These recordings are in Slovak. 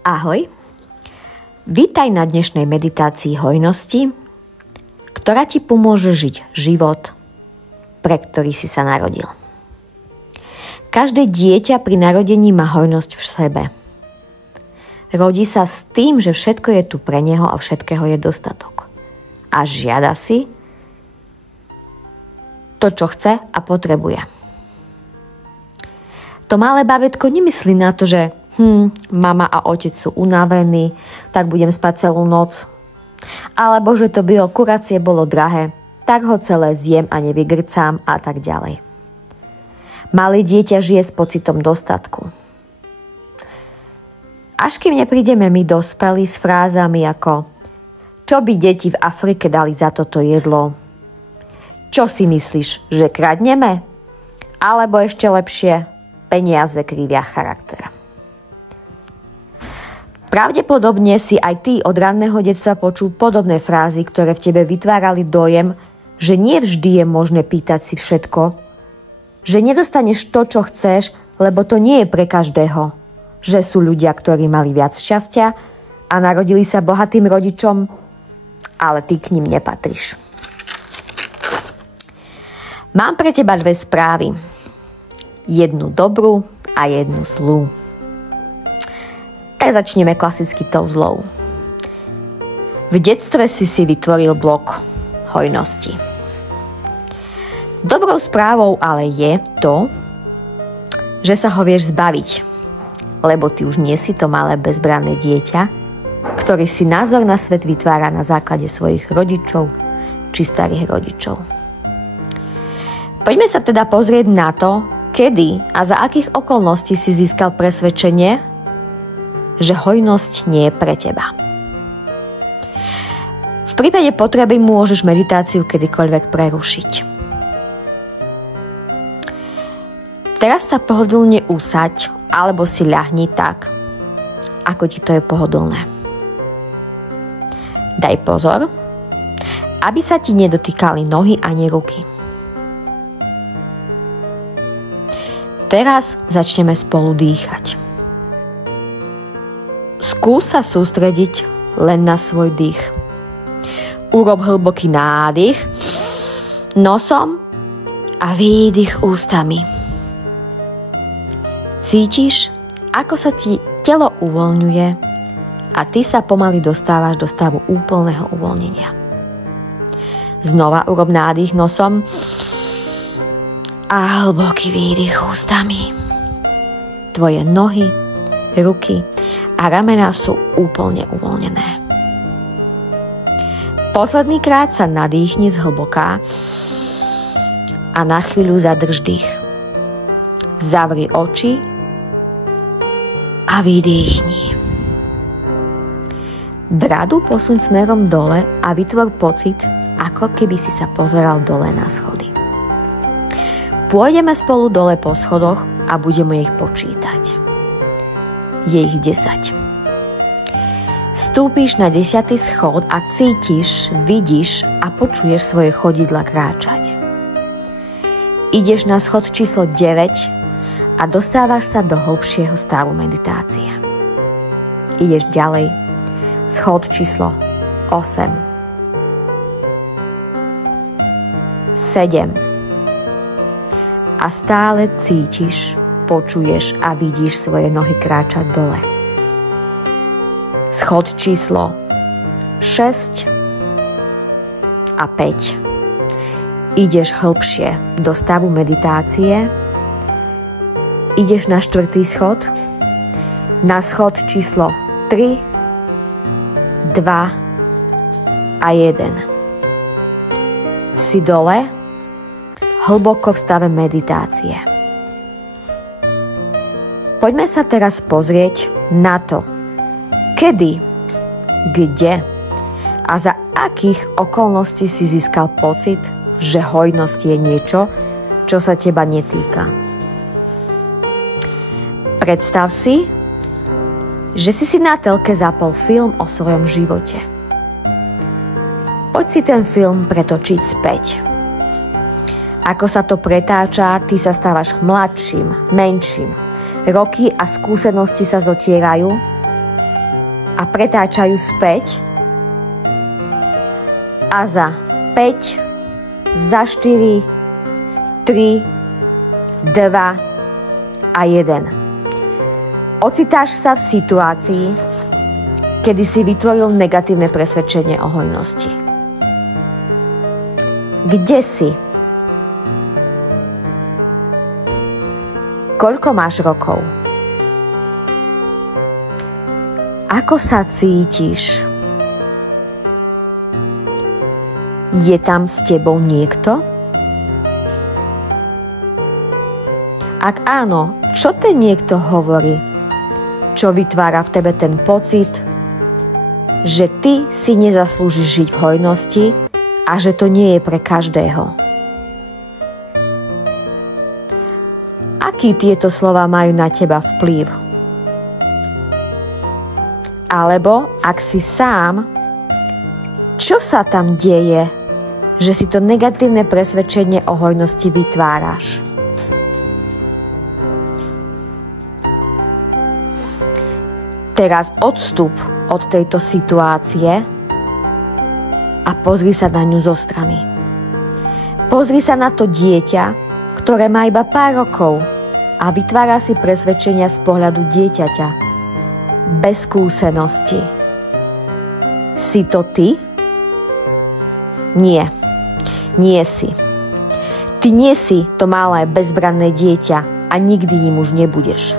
Ahoj, vítaj na dnešnej meditácii hojnosti, ktorá ti pomôže žiť život, pre ktorý si sa narodil. Každé dieťa pri narodení má hojnosť v sebe. Rodí sa s tým, že všetko je tu pre neho a všetkého je dostatok. A žiada si to, čo chce a potrebuje. To malé bábätko nemyslí na to, že mama a otec sú unavení, tak budem spať celú noc. Alebo že to kuracie bolo drahé, tak ho celé zjem a nevygrcám a tak ďalej. Malé dieťa žije s pocitom dostatku. Až kým neprídeme my dospelí s frázami ako čo by deti v Afrike dali za toto jedlo? Čo si myslíš, že kradneme? Alebo ešte lepšie, peniaze krivia charakter. Pravdepodobne si aj ty od ranného detstva počul podobné frázy, ktoré v tebe vytvárali dojem, že nie vždy je možné pýtať si všetko, že nedostaneš to, čo chceš, lebo to nie je pre každého, že sú ľudia, ktorí mali viac šťastia a narodili sa bohatým rodičom, ale ty k ním nepatríš. Mám pre teba dve správy. Jednu dobrú a jednu zlú. Tak začneme klasicky tou zlou. V detstve si vytvoril blok hojnosti. Dobrou správou ale je to, že sa ho vieš zbaviť, lebo ty už nie si to malé bezbranné dieťa, ktorý si názor na svet vytvára na základe svojich rodičov či starých rodičov. Poďme sa teda pozrieť na to, kedy a za akých okolností si získal presvedčenie, že hojnosť nie je pre teba. V prípade potreby môžeš meditáciu kedykoľvek prerušiť. Teraz sa pohodlne usaď alebo si ľahni tak, ako ti to je pohodlné. Daj pozor, aby sa ti nedotýkali nohy ani ruky. Teraz začneme spolu dýchať. Skús sa sústrediť len na svoj dých. Urob hlboký nádych nosom a výdych ústami. Cítiš, ako sa ti telo uvoľňuje a ty sa pomaly dostávaš do stavu úplného uvoľnenia. Znova urob nádych nosom a hlboký výdych ústami. Tvoje nohy, ruky a ramená sú úplne uvoľnené. Posledný krát sa nadýchni zhlboka a na chvíľu zadrž dých. Zavri oči a vydýchni. Bradu posuň smerom dole a vytvor pocit, ako keby si sa pozeral dole na schody. Pôjdeme spolu dole po schodoch a budeme ich počítať. Je ich 10. Vstúpíš na 10. schod a cítiš, vidíš a počuješ svoje chodidla kráčať. Ideš na schod číslo 9 a dostávaš sa do hlbšieho stavu meditácie. Ideš ďalej. Schod číslo 8. 7. A stále cítiš, počuješ a vidíš svoje nohy kráčať dole. Schod číslo 6 a 5. Ideš hlbšie do stavu meditácie. Ideš na 4. schod. Na schod číslo 3, 2 a 1. Si dole, hlboko v stave meditácie. Poďme sa teraz pozrieť na to, kedy, kde a za akých okolností si získal pocit, že hojnosť je niečo, čo sa teba netýka. Predstav si, že si na telke zapol film o svojom živote. Poď si ten film pretočiť späť. Ako sa to pretáča, ty sa stávaš mladším, menším. Roky a skúsenosti sa zotierajú a pretáčajú späť a za 5, za 4, 3, 2 a 1. Ocitáš sa v situácii, kedy si vytvoril negatívne presvedčenie o hojnosti. Kde si? Koľko máš rokov? Ako sa cítiš? Je tam s tebou niekto? Ak áno, čo ten niekto hovorí? Čo vytvára v tebe ten pocit, že ty si nezaslúžiš žiť v hojnosti a že to nie je pre každého? Aký tieto slova majú na teba vplyv? Alebo, ak si sám, čo sa tam deje, že si to negatívne presvedčenie o hojnosti vytváraš? Teraz odstup od tejto situácie a pozri sa na ňu zo strany. Pozri sa na to dieťa, ktoré má iba pár rokov a vytvára si presvedčenia z pohľadu dieťaťa, bez skúsenosti. Si to ty? Nie. Nie si. Ty nie si to malé bezbranné dieťa a nikdy ním už nebudeš.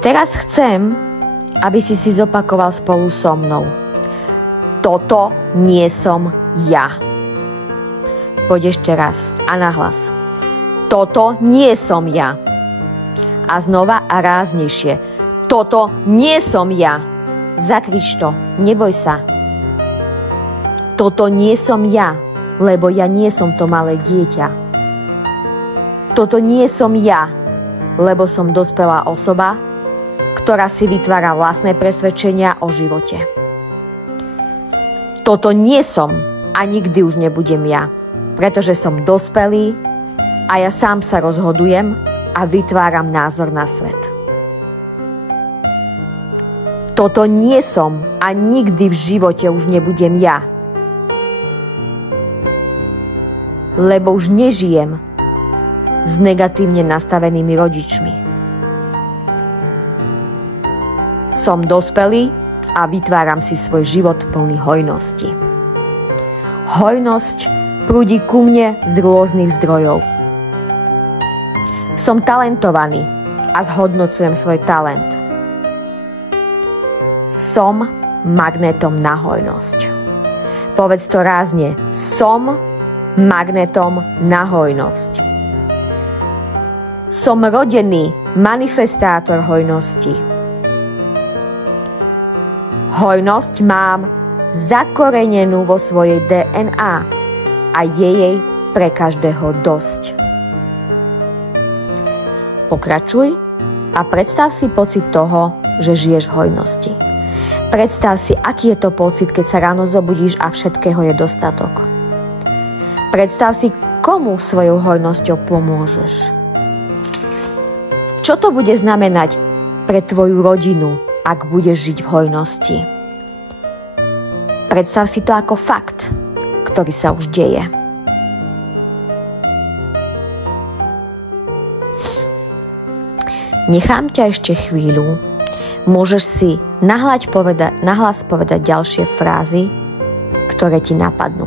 Teraz chcem, aby si zopakoval spolu so mnou. Toto nie som ja. Poď ešte raz a nahlas. Toto nie som ja. A znova a ráznejšie. Toto nie som ja. Zakrič to, neboj sa. Toto nie som ja, lebo ja nie som to malé dieťa. Toto nie som ja, lebo som dospelá osoba, ktorá si vytvára vlastné presvedčenia o živote. Toto nie som a nikdy už nebudem ja, pretože som dospelý a ja sám sa rozhodujem a vytváram názor na svet. Toto nie som a nikdy v živote už nebudem ja, lebo už nežijem s negatívne nastavenými rodičmi. Som dospelý a vytváram si svoj život plný hojnosti. Hojnosť prúdi ku mne z rôznych zdrojov. Som talentovaný a zhodnocujem svoj talent. Som magnetom na hojnosť. Povedz to rázne. Som magnetom na hojnosť. Som rodený manifestátor hojnosti. Hojnosť mám zakorenenú vo svojej DNA a je jej pre každého dosť. Pokračuj a predstav si pocit toho, že žiješ v hojnosti. Predstav si, aký je to pocit, keď sa ráno zobudíš a všetkého je dostatok. Predstav si, komu svojou hojnosťou pomôžeš. Čo to bude znamenať pre tvoju rodinu, ak budeš žiť v hojnosti? Predstav si to ako fakt, ktorý sa už deje. Nechám ťa ešte chvíľu. Môžeš si nahlas povedať ďalšie frázy, ktoré ti napadnú.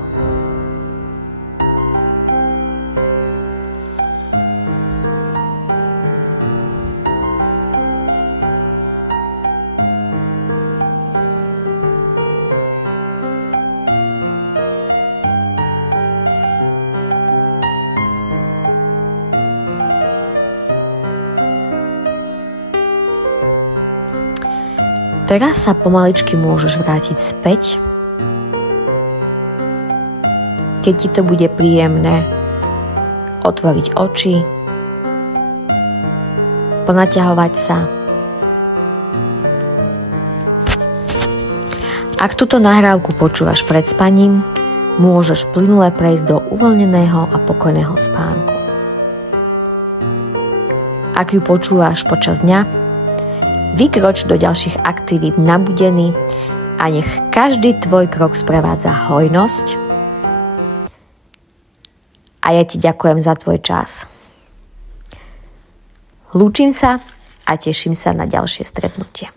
Teraz sa pomaličky môžeš vrátiť späť. Keď ti to bude príjemné, otvoriť oči, ponaťahovať sa. Ak túto nahrávku počúvaš pred spaním, môžeš plynule prejsť do uvoľneného a pokojného spánku. Ak ju počúvaš počas dňa, Vykroč do ďalších aktivít nabudený a nech každý tvoj krok sprevádza hojnosť. A ja ti ďakujem za tvoj čas. Lúčim sa a teším sa na ďalšie stretnutie.